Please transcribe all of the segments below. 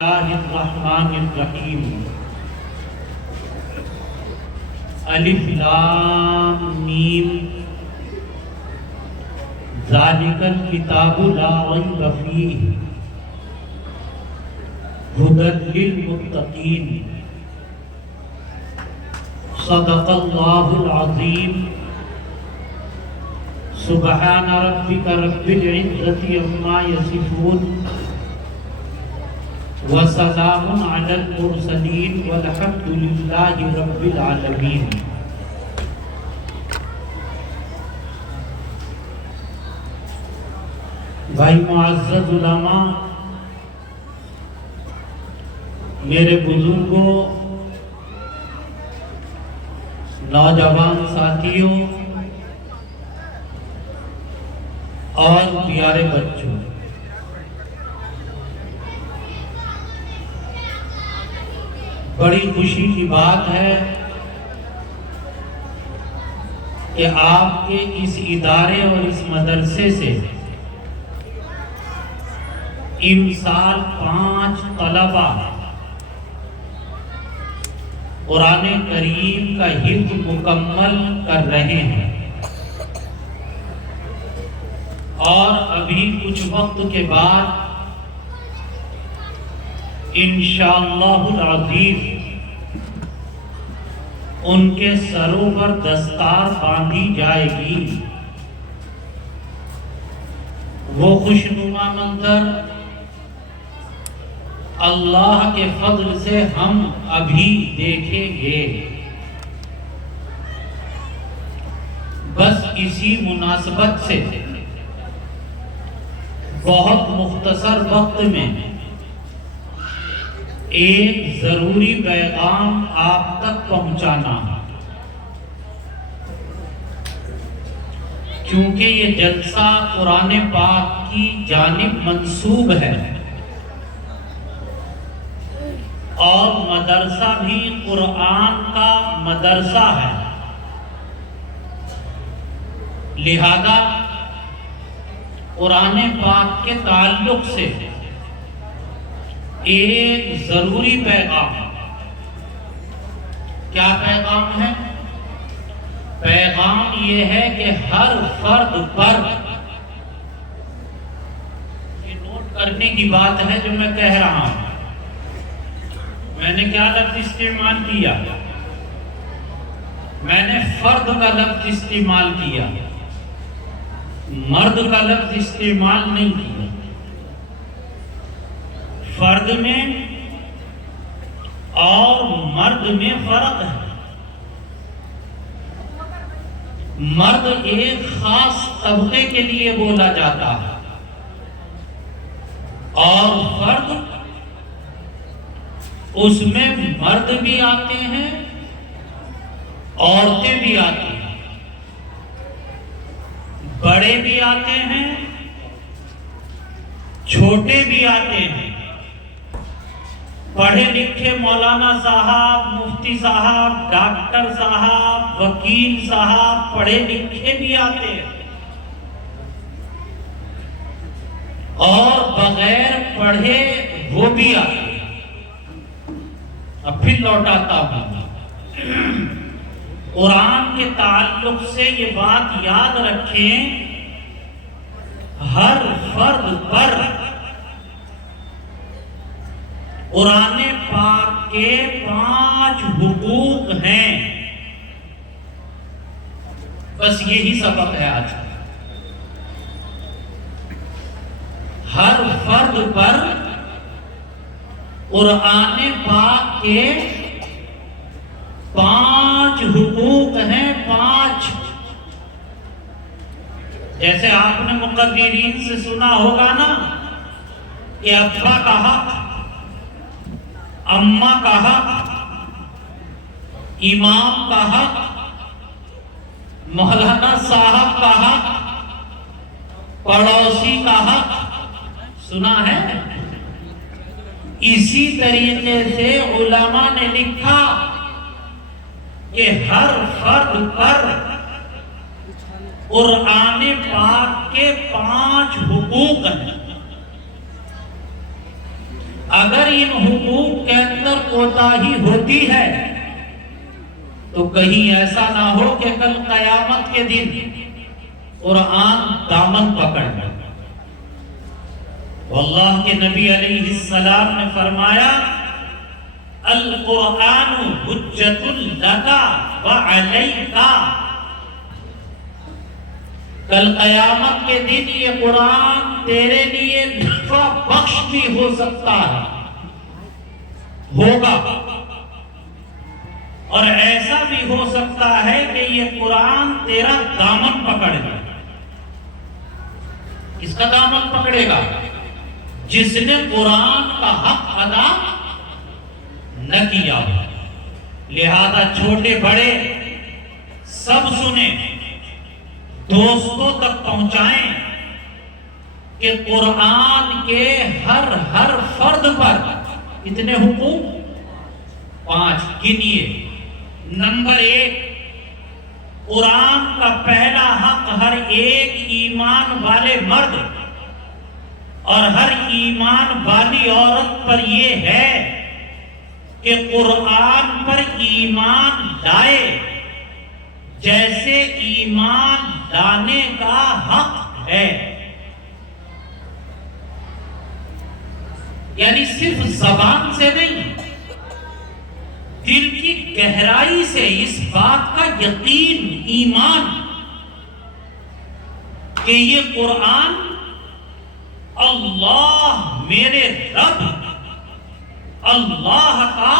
اللہ الرحمن الرحیم الف لام میم ذالک الکتاب لا ریب فیہ ھدی للمتقین صدق اللہ العظیم سبحان ربک رب العزۃ عما یصفون وسلام علی المرسلین والحمد للہ رب العالمین۔ بھائی معزز علماء، میرے بزرگوں، نوجوان ساتھیوں اور پیارے بچوں، بڑی خوشی کی بات ہے کہ آپ کے اس ادارے اور اس مدرسے سے امسال 5 طلبہ قرآن کریم کا حفظ مکمل کر رہے ہیں، اور ابھی کچھ وقت کے بعد انشاءاللہ العزیز ان کے سروں پر دستار باندھی جائے گی۔ وہ خوشنما منظر اللہ کے فضل سے ہم ابھی دیکھیں گے۔ بس اسی مناسبت سے بہت مختصر وقت میں ایک ضروری پیغام آپ تک پہنچانا، کیونکہ یہ جلسہ قرآن پاک کی جانب منسوب ہے اور مدرسہ بھی قرآن کا مدرسہ ہے، لہذا قرآن پاک کے تعلق سے ایک ضروری پیغام۔ کیا پیغام ہے؟ پیغام یہ ہے کہ ہر فرد پر، یہ نوٹ کرنے کی بات ہے جو میں کہہ رہا ہوں، میں نے کیا لفظ استعمال کیا؟ میں نے فرد کا لفظ استعمال کیا، مرد کا لفظ استعمال نہیں کیا۔ فرد میں اور مرد میں فرق ہے۔ مرد ایک خاص طبقے کے لیے بولا جاتا ہے، اور فرد، اس میں مرد بھی آتے ہیں، عورتیں بھی آتی ہیں، بڑے بھی آتے ہیں، چھوٹے بھی آتے ہیں، پڑھے لکھے مولانا صاحب، مفتی صاحب، ڈاکٹر صاحب، وکیل صاحب، پڑھے لکھے بھی آتے ہیں، اور بغیر پڑھے وہ بھی آتے ہیں۔ اب پھر لوٹاتا ہوں، قرآن کے تعلق سے یہ بات یاد رکھیں، ہر فرد پر قرآن پاک کے 5 حقوق ہیں۔ بس یہی سبق ہے آج۔ ہر فرد پر قرآن پاک کے 5 حقوق ہیں، 5۔ جیسے آپ نے مقررین سے سنا ہوگا نا کہ ابا کا حق، اماں کا حق، امام کا حق، مولانا صاحب کا حق، پڑوسی کا حق، سنا ہے؟ اسی طریقے سے علماء نے لکھا کہ ہر فرد پر قرآن پاک کے 5 حقوق ہیں۔ اگر ان حقوق کے اندر کوتاہی ہوتی ہے تو کہیں ایسا نہ ہو کہ کل قیامت کے دن قرآن دامن پکڑ لے۔ اللہ کے نبی علیہ السلام نے فرمایا القرآن حجت لک وعلیک، کل قیامت کے دن یہ قرآن تیرے لیے نفع بخش بھی ہو سکتا ہے، ہوگا، اور ایسا بھی ہو سکتا ہے کہ یہ قرآن تیرا دامن پکڑ لے۔ کس کا دامن پکڑے گا؟ جس نے قرآن کا حق ادا نہ کیا۔ لہذا چھوٹے بڑے سب سنیں، دوستوں تک پہنچائیں کہ قرآن کے ہر فرد پر کتنے حقوق؟ 5 گنیے۔ نمبر 1، قرآن کا پہلا حق ہر ایک ایمان والے مرد اور ہر ایمان والی عورت پر یہ ہے کہ قرآن پر ایمان لائے جیسے ایمان لانے کا حق ہے۔ یعنی صرف زبان سے نہیں، دل کی گہرائی سے اس بات کا یقین، ایمان کہ یہ قرآن اللہ میرے رب اللہ کا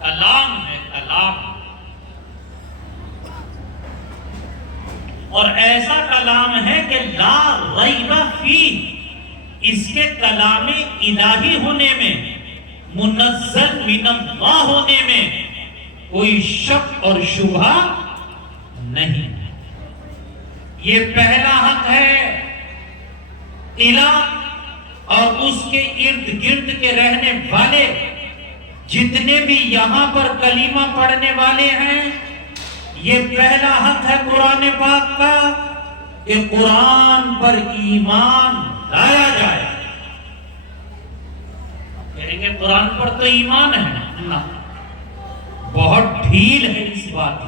کلام ہے، کلام، اور ایسا کلام ہے کہ لا ریب فیہ، اس کے کلام الہی ہونے میں، منزل من اللہ ہونے میں کوئی شک اور شبہ نہیں۔ یہ پہلا حق ہے۔ قلعہ اور اس کے ارد گرد کے رہنے والے جتنے بھی یہاں پر کلمہ پڑھنے والے ہیں، یہ پہلا حق ہے قرآن پاک کا کہ قرآن پر ایمان لایا جائے۔ کہیں گے قرآن پر تو ایمان ہے نہ، بہت ڈھیل ہے اس بات کی۔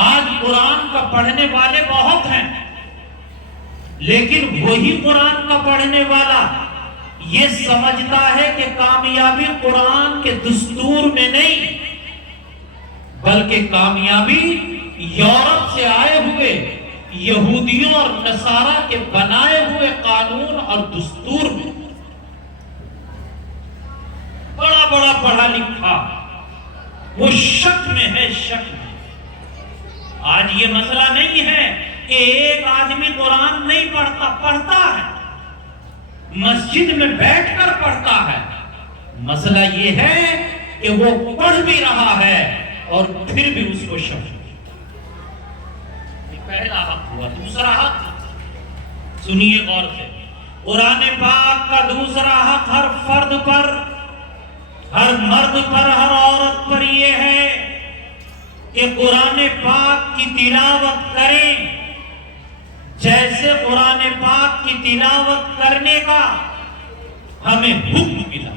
آج قرآن کا پڑھنے والے بہت ہیں، لیکن وہی قرآن کا پڑھنے والا یہ سمجھتا ہے کہ کامیابی قرآن کے دستور میں نہیں، بلکہ کامیابی یورپ سے آئے ہوئے یہودیوں اور نصارہ کے بنائے ہوئے قانون اور دستور میں۔ بڑا بڑا پڑھا لکھا وہ شک میں ہے، شک میں۔ آج یہ مسئلہ نہیں ہے کہ ایک آدمی قرآن نہیں پڑھتا، پڑھتا ہے، مسجد میں بیٹھ کر پڑھتا ہے۔ مسئلہ یہ ہے کہ وہ پڑھ بھی رہا ہے اور پھر بھی اس کو شک۔ پہلا حق ہوا۔ دوسرا حق سنیے غور سے، قرآن پاک کا دوسرا حق ہر فرد پر، ہر مرد پر، ہر عورت پر یہ ہے کہ قرآن پاک کی تلاوت کریں جیسے قرآن پاک کی تلاوت کرنے کا ہمیں حکم ملا۔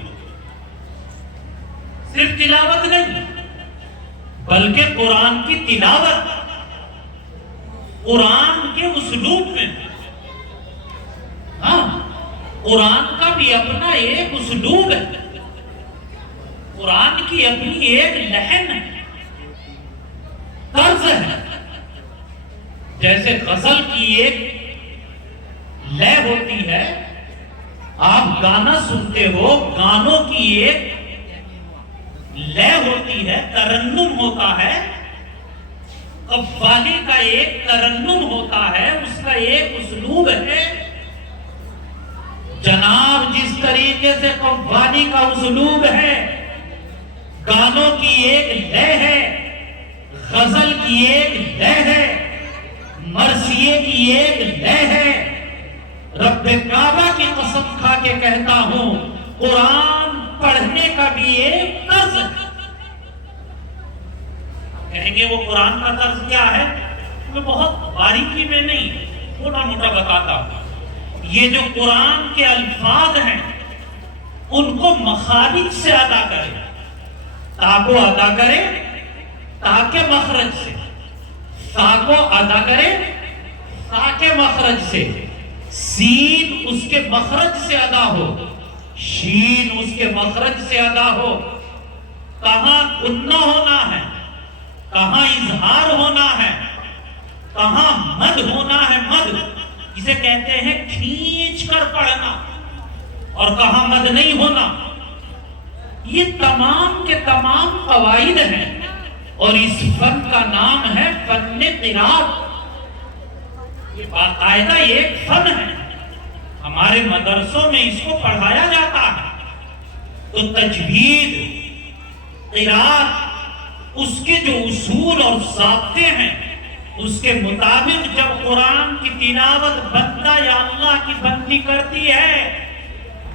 صرف تلاوت نہیں بلکہ قرآن کی تلاوت قرآن کے اسلوب میں۔ ہاں، قرآن کا بھی اپنا ایک اسلوب ہے، قرآن کی اپنی ایک لحن ہے، طرز ہے۔ جیسے غزل کی ایک لے ہوتی ہے، آپ گانا سنتے ہو، گانوں کی ایک لے ہوتی ہے، ترنم ہوتا ہے، قوالی کا ایک ترنم ہوتا ہے، اس کا ایک اسلوب ہے۔ جناب جس طریقے سے قوالی کا اسلوب ہے، گانوں کی ایک لے ہے، غزل کی ایک لے ہے، مرثیے کی ایک لے ہے، رب کعبہ کی قسم کھا کے کہتا ہوں قرآن پڑھنے کا بھی ایک طرز ہے۔ کہیں گے وہ قرآن کا طرز کیا ہے؟ میں بہت باریکی میں نہیں، تھوڑا موٹا بتاتا ہوں۔ یہ جو قرآن کے الفاظ ہیں ان کو مخارج سے ادا کرے، تا کو ادا کرے تا کے مخرج سے، تا کو ادا کرے تا کے مخرج سے، سین اس کے مخرج سے ادا ہو، شین اس کے مخرج سے ادا ہو۔ کہاں غنہ ہونا ہے، کہاں اظہار ہونا ہے، کہاں مد ہونا ہے، مد جسے کہتے ہیں کھینچ کر پڑھنا، اور کہاں مد نہیں ہونا، یہ تمام کے تمام قواعد ہیں، اور اس فن کا نام ہے فن قراءت۔ یہ باقاعدہ ایک فن ہے، ہمارے مدرسوں میں اس کو پڑھایا جاتا ہے۔ تو تجوید، قراءت، اس کے جو اصول اور ضابطے ہیں، اس کے مطابق جب قرآن کی تلاوت بندہ یا اللہ کی بندی کرتی ہے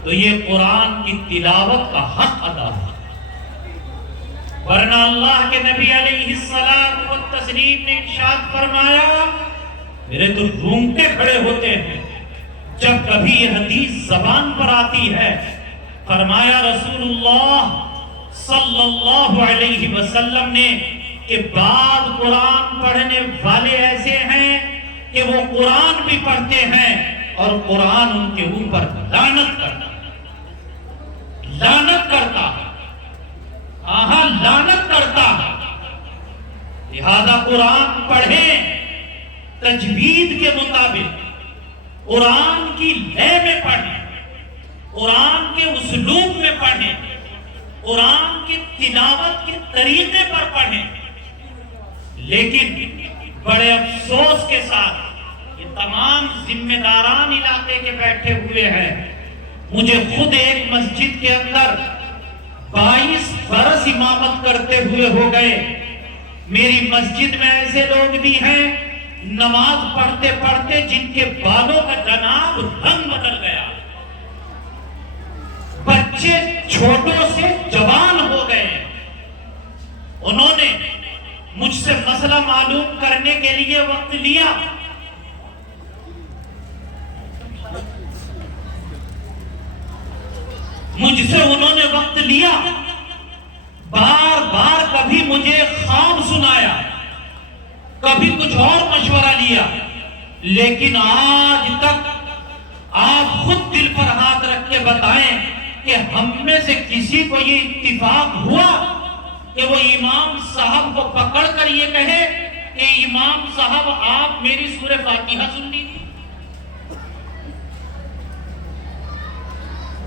تو یہ قرآن کی تلاوت کا حق ادا ہے۔ ورنہ اللہ کے نبی علیہ السلام و تسلیم نے ارشاد فرمایا، میرے تو رونگٹے کھڑے ہوتے ہیں جب کبھی یہ حدیث زبان پر آتی ہے۔ فرمایا رسول اللہ صلی اللہ علیہ وسلم نے کہ بعض قرآن پڑھنے والے ایسے ہیں کہ وہ قرآن بھی پڑھتے ہیں اور قرآن ان کے اوپر لعنت کرتا لعنت کرتا ہے۔ لہذا قرآن پڑھیں تجوید کے مطابق، قرآن کی لے میں پڑھیں، قرآن کے اسلوب میں پڑھیں، قرآن کی تلاوت کے طریقے پر پڑھیں۔ لیکن بڑے افسوس کے ساتھ یہ تمام ذمہ داران علاقے کے بیٹھے ہوئے ہیں۔ مجھے خود ایک مسجد کے اندر 22 برس امامت کرتے ہوئے ہو گئے۔ میری مسجد میں ایسے لوگ بھی ہیں نماز پڑھتے پڑھتے جن کے بالوں کا جناب رنگ بدل گیا، بچے چھوٹوں سے جوان ہو گئے۔ انہوں نے مجھ سے مسئلہ معلوم کرنے کے لیے وقت لیا۔ مجھ سے انہوں نے وقت لیا، بار بار کبھی مجھے خواب سنایا، کبھی کچھ اور مشورہ لیا، لیکن آج تک آپ خود دل پر ہاتھ رکھ کے بتائیں کہ ہم میں سے کسی کو یہ اتفاق ہوا کہ وہ امام صاحب کو پکڑ کر یہ کہے کہ امام صاحب آپ میری سورہ فاتحہ سن لیجیے؟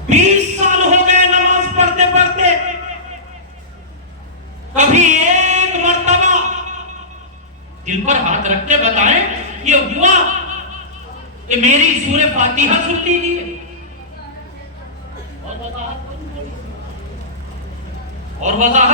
20 سال ہو گئے نماز پڑھتے پڑھتے، کبھی ایک مرتبہ دل پر ہاتھ رکھ کے بتائیں یہ ہوا کہ میری سورہ فاتحہ سن لیجیے؟ اور وضاحت